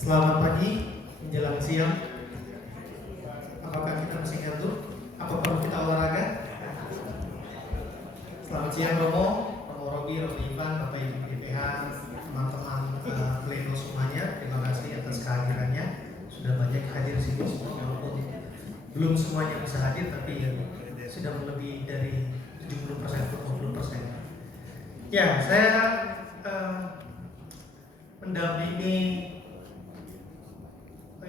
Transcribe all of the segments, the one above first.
Selamat pagi, menjelang siang. Apakah kita masih ngantuk? Apa perlu kita olahraga? Selamat siang Romo Robi, Romo Ivan, Bapak Ibu DPH, teman-teman pleno semuanya. Terima kasih atas kehadirannya. Sudah banyak hadir di sini semua, walaupun belum semuanya bisa hadir, tapi sudah melebihi dari 70% atau 50%. Ya, saya mendampingi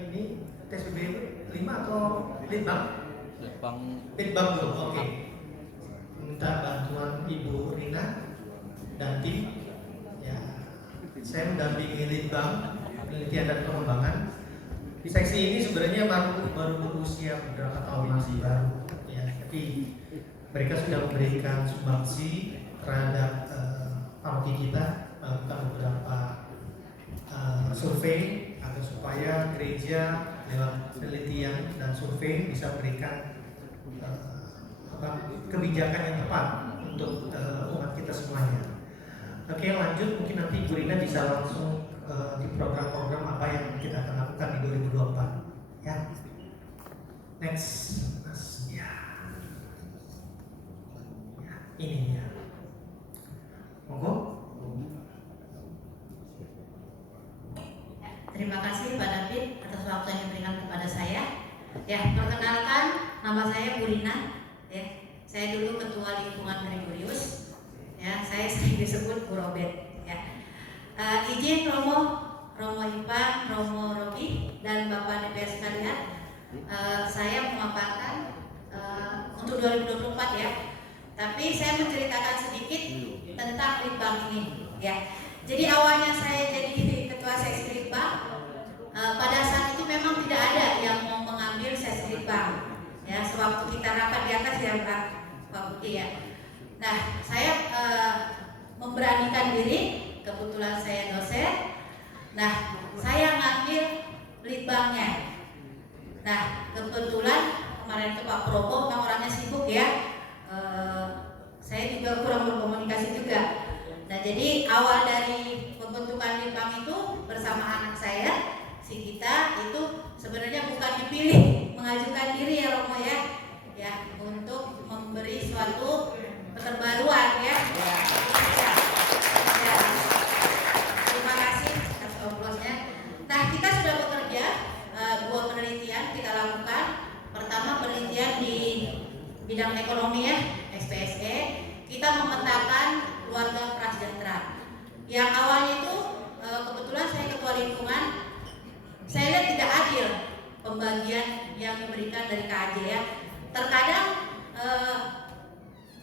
ini TSB 5 atau Litbang? Litbang belum, oke. Minta bantuan Ibu Rina dan tim. Ya, saya mendampingi Litbang penelitian dan pengembangan. Di seksi ini sebenarnya baru berusia beberapa tahun, masih baru. Ya, tapi mereka sudah memberikan sumbangsi terhadap paroki kita, melakukan beberapa survei agar supaya gereja lewat penelitian dan survei bisa memberikan kebijakan yang tepat untuk umat kita semuanya. Oke, lanjut, mungkin nanti Bu Rina bisa langsung di program-program apa yang kita akan lakukan di 2024. Ya, next, Mas. Ya, ini ya. Monggo. Terima kasih Pak David atas waktu yang diberikan kepada saya. Ya, perkenalkan, nama saya Bu Rina. Ya, saya dulu ketua lingkungan Gregorius. Ya, saya sering disebut Bu Robert. Ya, izin Romo Ivan, Romo Robi, dan Bapak DPR sekalian, saya memaparkan untuk 2024 ya. Tapi saya menceritakan sedikit tentang Litbang ini. Ya, jadi awalnya saya jadi ketua seksi Litbang. Pada saat itu memang tidak ada yang mau mengambil seksi Litbang. Ya, sewaktu kita rapat di atas ya Pak Putih ya. Nah, saya memberanikan diri, kebetulan saya dosen. Nah, saya ngambil Litbangnya. Nah, kebetulan kemarin itu Pak Probo memang orangnya sibuk ya. Saya juga kurang berkomunikasi juga. Nah, jadi awal dari pembentukan Litbang itu bersama anak saya, si Gita, itu sebenarnya bukan dipilih, mengajukan diri ya Romo ya, untuk memberi suatu keterbaruan ya. Terima kasih atas obrolnya. Nah, kita sudah bekerja, 2 penelitian kita lakukan. Pertama, penelitian di bidang ekonomi ya, SPSE. Kita memetakan keluarga prasejahtera. Yang awalnya itu kebetulan saya ketua lingkungan, saya lihat tidak adil pembagian yang diberikan dari KAJ ya. Terkadang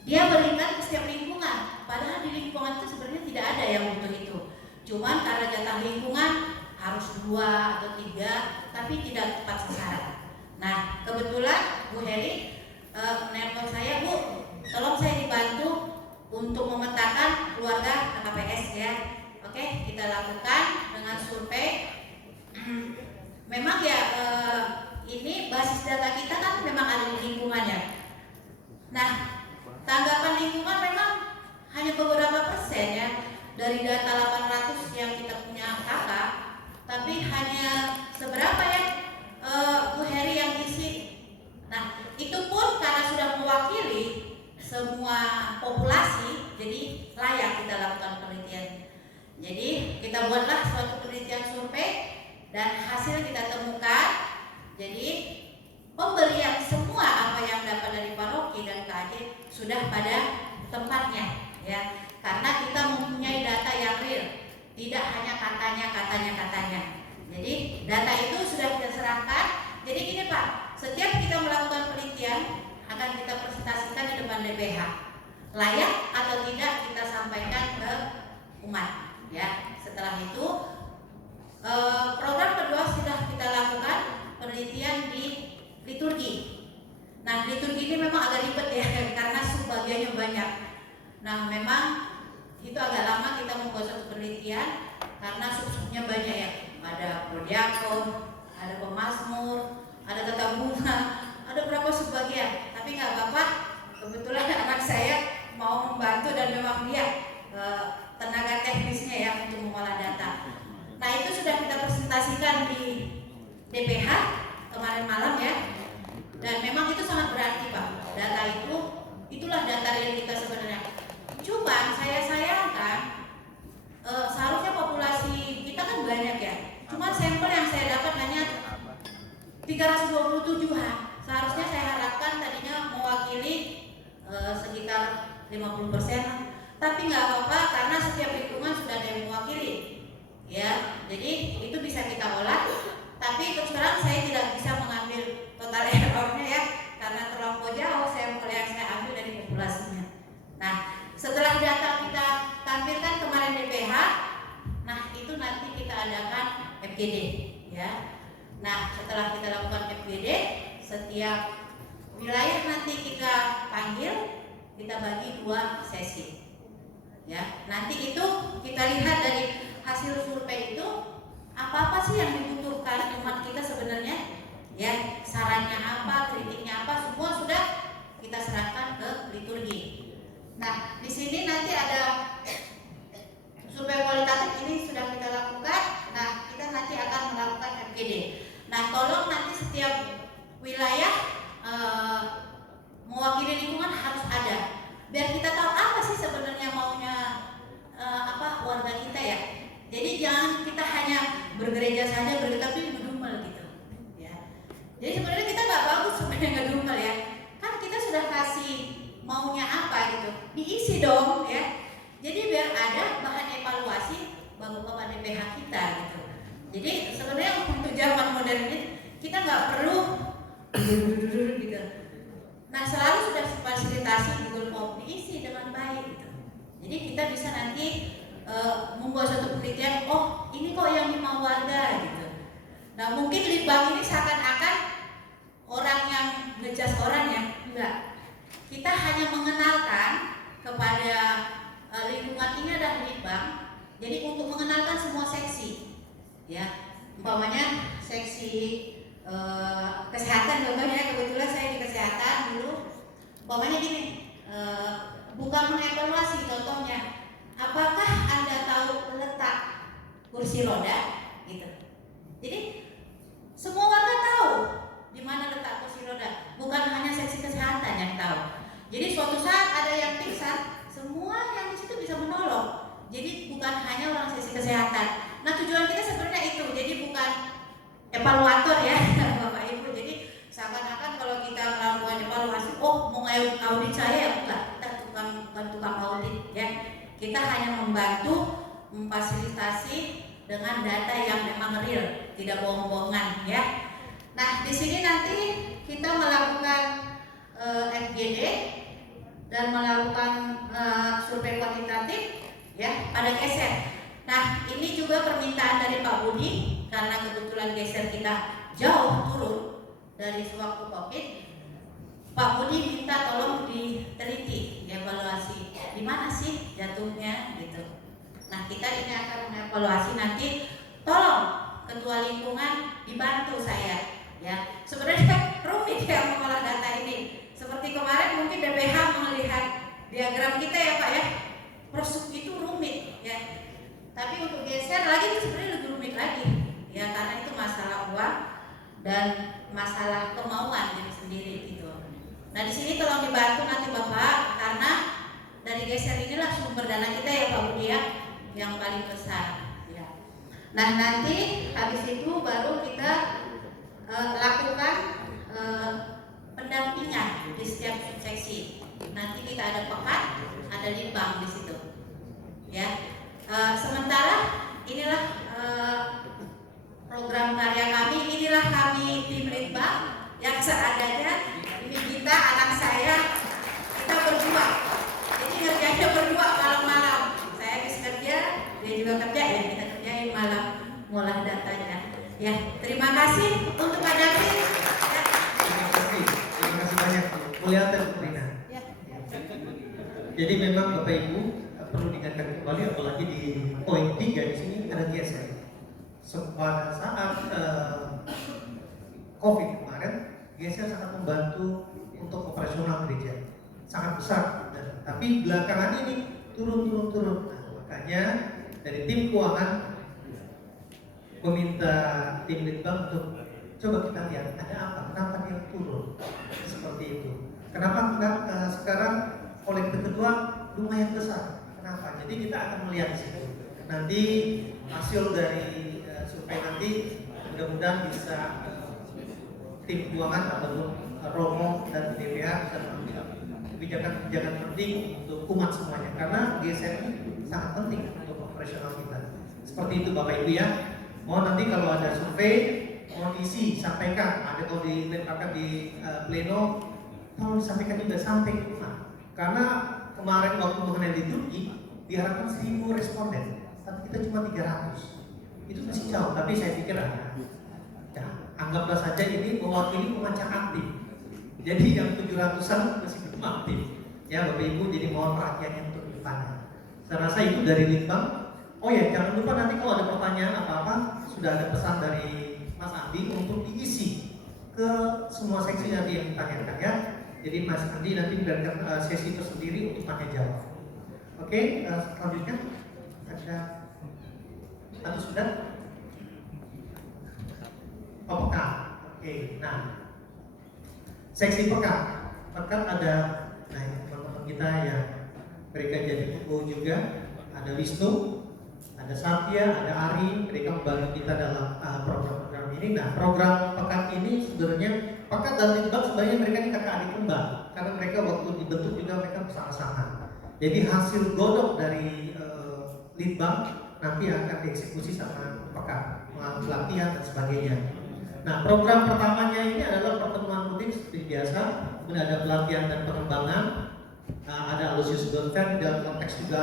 dia berikan ke setiap lingkungan, padahal di lingkungan itu sebenarnya tidak ada yang butuh itu. Cuman karena jatah lingkungan harus 2 atau 3, tapi tidak tepat sasaran. Nah, kebetulan Bu Heri nelpon saya, Bu, tolong saya dibantu untuk memetakan keluarga KKPS ya. Oke, kita lakukan dengan survei. Memang ya ini basis data kita kan memang ada di lingkungan ya. Nah, tanggapan lingkungan memang hanya beberapa persen ya dari data 800 yang kita punya kakak, tapi hanya seberapa ya Bu Heri yang isi. Nah, itu pun karena sudah mewakili semua populasi, jadi layak kita lakukan penelitian. Jadi kita buatlah suatu penelitian survei dan hasil kita temukan. Jadi pemberian semua apa yang dapat dari paroki dan KAJ sudah pada tempatnya ya, karena kita mempunyai data yang real, tidak hanya katanya. Jadi data itu sudah kita serahkan. Jadi gini Pak, setiap kita melakukan penelitian akan kita presentasikan di depan DPH. Layak atau tidak kita sampaikan ke umat ya. Setelah itu program kedua sudah kita lakukan penelitian di liturgi. Nah, liturgi ini memang agak ribet ya karena subbagiannya banyak. Nah, memang itu agak lama kita membuat suatu penelitian karena sub-subnya banyak ya. Ada prodiakon, ada pemazmur, ada tata bunga, ada berapa subbagian. Tapi nggak apa-apa, kebetulan anak saya mau membantu dan memang dia tenaga teknisnya ya untuk mengolah data. Nah, itu sudah kita presentasikan presentasikan di DPH kemarin malam ya. Dan memang itu sangat berarti Pak. Data itulah data real kita sebenarnya. Cuman saya sayangkan seharusnya populasi kita kan banyak ya. Cuman sampel yang saya dapat hanya 327-an. Seharusnya saya harapkan tadinya mewakili sekitar 50%. Tapi nggak apa-apa karena setiap lingkungan sudah ada yang mewakili. Ya, jadi itu bisa kita olah. Tapi terus terang saya tidak bisa mengambil total errornya ya, karena terlampau jauh sampel yang saya ambil dari populasinya. Nah, setelah data kita tampilkan kemarin DPH, nah itu nanti kita adakan FGD ya. Nah, setelah kita lakukan FGD, setiap wilayah nanti kita panggil, kita bagi 2 sesi. Ya, nanti itu kita lihat dari hasil survei itu apa sih yang dibutuhkan umat kita sebenarnya, ya sarannya apa, kritiknya apa, semua sudah kita serahkan ke liturgi. Nah, di sini nanti ada survei kualitatif ini sudah kita lakukan. Nah, kita nanti akan melakukan FGD. Nah, tolong nanti setiap wilayah mewakili lingkungan harus ada, biar kita tahu apa sih sebenarnya maunya warga kita ya. Jadi jangan kita hanya bergereja saja tapi ngedumel gitu ya. Jadi sebenarnya kita nggak bagus sebenarnya ngedumel ya. Kan kita sudah kasih maunya apa gitu, diisi dong ya. Jadi biar ada bahan evaluasi bapak-bapak DPH kita gitu. Jadi sebenarnya untuk zaman modern ini kita nggak perlu gitu. Nah, selalu sudah fasilitasi Google Form diisi dengan baik gitu. Jadi kita bisa nanti membuat suatu penelitian, oh ini kok yang dimau warga gitu. Nah, mungkin litbang ini seakan-akan orang yang ngejudge orang ya, enggak. Kita hanya mengenalkan kepada lingkungan ini adalah litbang. Jadi untuk mengenalkan semua seksi, ya, umpamanya seksi kesehatan contohnya, kebetulan saya di kesehatan dulu. Umpamanya gini, bukan mengevaluasi contohnya. Apakah Anda tahu letak kursi roda? Gitu. Jadi semua warga tahu di mana letak kursi roda, bukan hanya seksi kesehatan yang tahu. Jadi suatu saat ada yang pingsan, semua yang di situ bisa menolong. Jadi bukan hanya orang seksi kesehatan. Nah, tujuan kita sebenarnya itu. Jadi bukan evaluator ya, Bapak Ibu. Jadi seakan-akan kalau kita melakukan evaluasi, oh mau audit saya, enggak, kita bukan tukang audit ya. Kita hanya membantu memfasilitasi dengan data yang memang real, tidak bohong-bohongan ya. Nah, di sini nanti kita melakukan FGD dan melakukan survei kuantitatif ya pada geser. Nah, ini juga permintaan dari Pak Budi karena kebetulan geser kita jauh turun dari sewaktu Covid. Pak Budi minta tolong diteliti, dievaluasi di mana sih jatuhnya gitu. Nah, kita ini akan mengevaluasi nanti. Tolong ketua lingkungan dibantu saya ya. Sebenarnya rumit ya mengolah data ini. Seperti kemarin mungkin DPH melihat diagram kita ya Pak ya. Proses itu rumit ya. Tapi untuk geser lagi itu sebenarnya lebih rumit lagi ya, karena itu masalah uang dan masalah kemauan diri sendiri gitu. Nah, di sini tolong dibantu nanti Bapak, karena dari geser inilah sumber dana kita ya Pak Budi ya, yang paling besar ya. Nah, nanti habis itu baru kita lakukan pendampingan di setiap seksi. Nanti kita ada pekan, ada litbang di situ ya. Sementara inilah program karya kami, inilah kami tim litbang yang seadanya. Ini kita, anak saya, kita berdua. Jadi ngerjainnya berdua malam-malam. Saya habis kerja, dia juga kerja ya, kita kerjain malam ngolah datanya. Ya, terima kasih untuk Pak David. Ya. Terima kasih banyak. Mulyata Rina. Ya. Jadi memang Bapak Ibu perlu diingatkan kembali, apalagi di poin 3 di sini ada geser. Pada saat COVID kemarin, geser sangat membantu untuk operasional gereja, sangat besar. Tapi belakangan ini turun. Nah, makanya dari tim keuangan meminta tim Litbang untuk coba kita lihat ada apa, kenapa dia turun seperti itu. Kenapa sekarang oleh ketua lumayan besar? Kenapa? Jadi kita akan melihat di situ. Nanti hasil dari survei nanti mudah-mudahan bisa tim keuangan ataupun Romo dan BPH bisa mengambil kebijakan-kebijakan penting untuk umat semuanya. Karena GSM ini sangat penting untuk operasional kita. Seperti itu Bapak Ibu ya. Mohon nanti kalau ada survei, mohon isi, sampaikan. Ada kalau diletakkan di pleno, tolong disampaikan juga sampai ke umat. Karena kemarin waktu mengenai liturgi diharapkan 1000 responden, tapi kita cuma 300. Itu masih jauh, tapi saya pikir ya, anggaplah saja ini mewakili pemacang aktif. Jadi yang 700-an masih belum aktif. Ya Bapak Ibu, jadi mohon perhatiannya untuk depannya. Saya rasa itu dari Litbang. Oh ya, jangan lupa nanti kalau ada pertanyaan apa-apa, sudah ada pesan dari Mas Andi untuk diisi ke semua seksi nanti yang ditanyakan ya. Jadi Mas Andi nanti memberikan sesi tersendiri untuk tanya jawab. Oke, selanjutnya ada atau sudah? Oh, pekan. Oke, nah seksi pekan ada teman-teman kita yang mereka jadi PU juga, ada Wisnu, ada Satya, ada Ari, mereka membantu kita dalam program-program ini. Nah, program pekan ini sebenarnya pekan dan Litbang sebenarnya mereka ini kakak adik kembar, karena mereka waktu dibentuk juga mereka bersama-sama. Jadi hasil godok dari Litbang nanti akan dieksekusi sama pekan, melalui pelatihan dan sebagainya. Nah, program pertamanya ini adalah pertemuan rutin seperti biasa, kemudian ada pelatihan dan pengembangan, ada Aloysius Gold Fair dalam konteks juga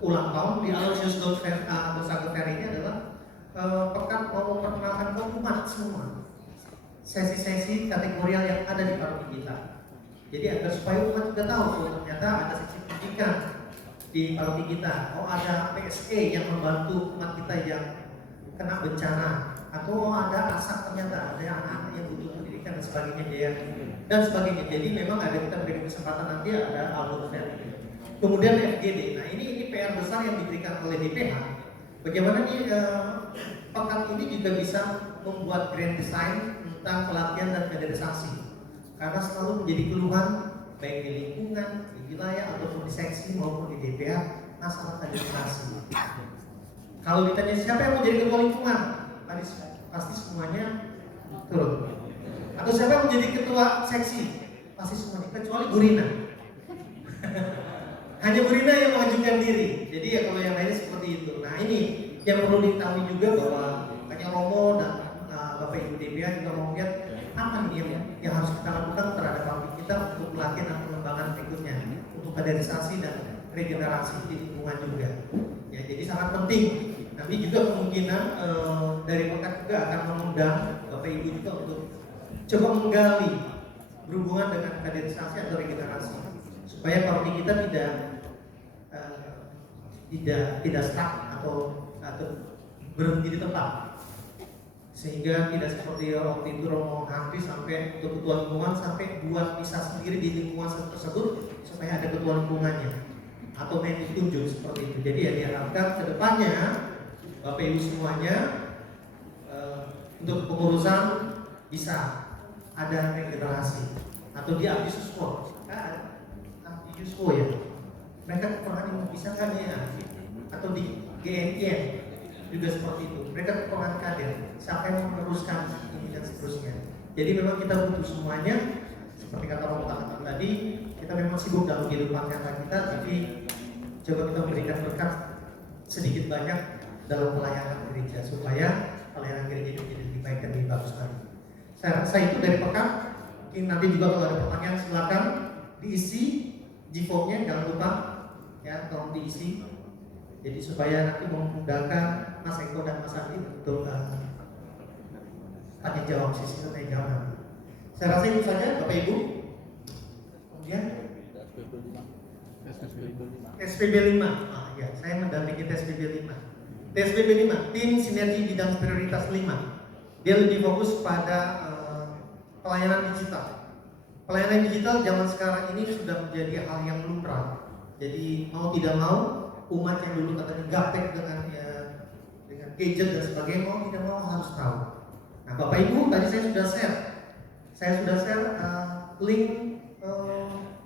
ulang tahun. Di Aloysius Gold Fair ini adalah pekan mau memperkenalkan ke umat semua sesi-sesi kategorial yang ada di paroki kita. Jadi agar supaya umat juga tahu bahwa ternyata ada seksi pendidikan di paroki kita. Oh, ada PSE yang membantu umat kita yang kena bencana, atau ada asap, ternyata ada anak-anak yang butuh pendidikan dan sebagainya dan sebagainya. Jadi memang ada kita beri kesempatan nanti ada alur fair. Kemudian FGD. Nah ini PR besar yang diberikan oleh DPH. Bagaimana nih pekan ini juga bisa membuat grand design tentang pelatihan dan kaderisasi. Karena selalu menjadi keluhan baik di lingkungan, di wilayah ataupun di seksi maupun di DPH masalah kaderisasi. Kalau ditanya siapa yang mau jadi ketua lingkungan, pasti semuanya turun. Atau siapa yang menjadi ketua seksi, pasti semuanya, kecuali Gurina. Hanya Gurina yang mengajukan diri. Jadi ya kalau yang lainnya seperti itu. Nah ini yang perlu diketahui juga bahwa banyak Romo dan Bapak Ibu DPH juga mau lihat apa nih yang harus kita lakukan terhadap publik kita untuk pelatihan dan pengembangan berikutnya, untuk kaderisasi dan regenerasi di lingkungan juga. Ya, jadi sangat penting. Nanti juga kemungkinan dari pekan juga akan mengundang Bapak Ibu juga untuk coba menggali berhubungan dengan kaderisasi atau regenerasi, supaya paroki kita tidak stuck atau berhenti di tempat, sehingga tidak seperti waktu itu Romo Hantri sampai untuk ketua lingkungan sampai buat misa sendiri di lingkungan tersebut supaya ada ketua lingkungannya atau yang ditunjuk seperti itu. Jadi ya diharapkan kedepannya Bapak Ibu semuanya untuk pengurusan bisa ada regenerasi atau di Abdisusko, Abdisusko ya. Mereka kekurangan yang bisa kan ya, atau di GNN juga seperti itu. Mereka kekurangan kader, siapa yang meneruskan ini dan seterusnya. Jadi memang kita butuh semuanya. Seperti kata Romo tadi, kita memang sibuk dalam kehidupan nyata kita, tapi coba kita berikan berkat sedikit banyak dalam pelayanan gereja supaya pelayanan gereja itu jadi lebih baik dan lebih bagus lagi. Saya rasa itu dari pekan. Mungkin nanti juga kalau ada pertanyaan silakan diisi G-form-nya, jangan lupa ya, tolong diisi. Jadi supaya nanti memudahkan Mas Eko dan Mas Andi untuk tanya jawab, sisi tanya jawab nanti. Saya rasa itu saja Bapak Ibu. Kemudian SPB 5. Ya, saya mendampingi TSPB 5. TSPB 5, tim sinergi bidang prioritas 5. Dia lebih fokus pada pelayanan digital. Pelayanan digital zaman sekarang ini sudah menjadi hal yang lumrah. Jadi mau tidak mau umat yang dulu katanya gaptek dengan gadget dan sebagainya, mau tidak mau harus tahu. Nah, Bapak Ibu, tadi saya sudah share link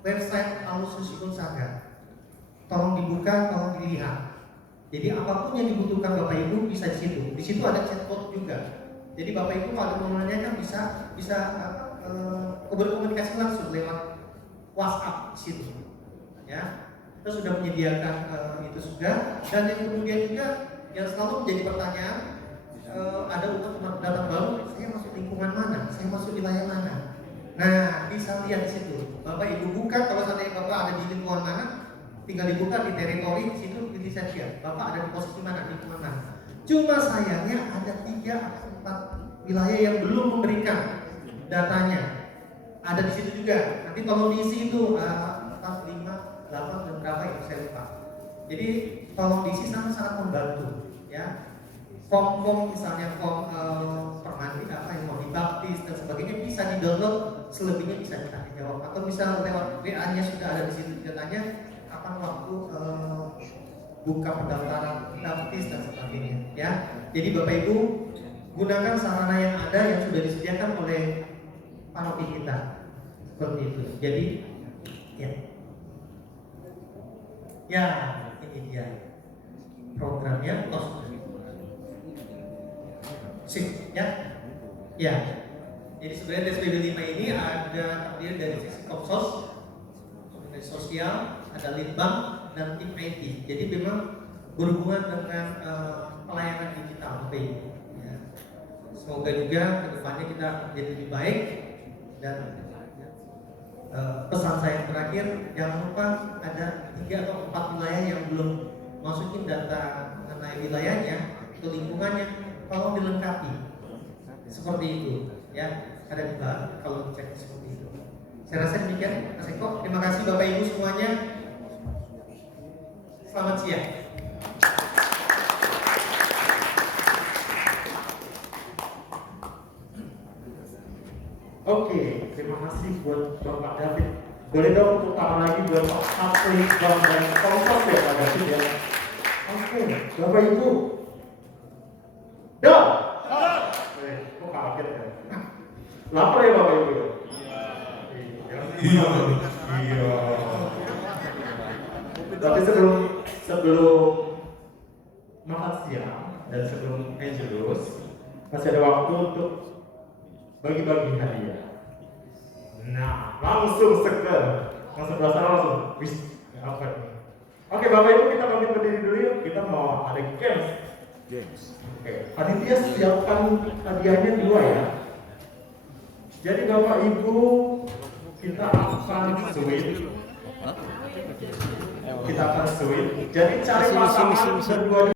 website Alusus Unsaga. Tolong dibuka, tolong dilihat. Jadi apapun yang dibutuhkan Bapak Ibu bisa di situ. Di situ ada chatbot juga. Jadi Bapak Ibu kalau mau menanyakan bisa berkomunikasi langsung lewat WhatsApp di situ. Ya, kita sudah menyediakan itu juga. Dan yang kemudian juga yang selalu menjadi pertanyaan, ada umat datang baru, saya masuk lingkungan mana? Saya masuk wilayah mana? Nah, bisa lihat di situ. Bapak Ibu buka, kalau seandainya Bapak ada di lingkungan mana, tinggal dibuka di teritori di situ, pilih saja. Bapak ada di posisi mana, di lingkungan mana. Cuma sayangnya ada 3 atau 4 wilayah yang belum memberikan datanya. Ada di situ juga. Nanti kalau diisi itu 4, 5, 8 dan berapa itu saya lupa. Jadi tolong diisi, sangat membantu. Ya, form misalnya form permandi apa yang mau dibaptis dan sebagainya bisa di-download, selebihnya bisa kita jawab atau bisa lewat WA-nya sudah ada di situ, katanya kapan waktu buka pendaftaran baptis dan sebagainya. Ya, jadi Bapak Ibu gunakan sarana yang ada yang sudah disediakan oleh paroki kita seperti itu. Jadi ya ini dia programnya. Sip, ya. Jadi sebenarnya DSPB 5 ini ada terdiri dari sisi Komsos, dari sosial, ada Litbang dan tim IT. Jadi memang berhubungan dengan pelayanan digital, Bapak Ibu. Ya. Semoga juga kedepannya kita menjadi lebih baik. Dan pesan saya yang terakhir, jangan lupa ada 3 atau 4 wilayah yang belum masukin data mengenai wilayahnya atau lingkungannya, tolong dilengkapi seperti itu. Ya, ada juga kalau cek seperti itu. Saya rasa demikian, Mas Eko. Terima kasih Bapak Ibu semuanya. Selamat siang. Oke, terima kasih buat Bapak David. Boleh dong untuk tangan lagi buat Pak Kapli, Bang dan Komsos ya Pak David ya. Oke, Bapak Ibu. Dong. Kok kaget ya? Lapar ya Bapak Ibu? Iya. Tapi sebelum makan siang dan sebelum Angelus, masih ada waktu untuk bagi-bagi hadiah. Nah, langsung seger. Langsung berasa langsung. Wis, apa nih? Oke, Bapak Ibu kita pamit berdiri dulu yuk. Kita mau ada games. Oke, panitia siapkan hadiahnya 2 ya. Jadi Bapak Ibu kita akan sweet. Jadi cari pasangan berdua.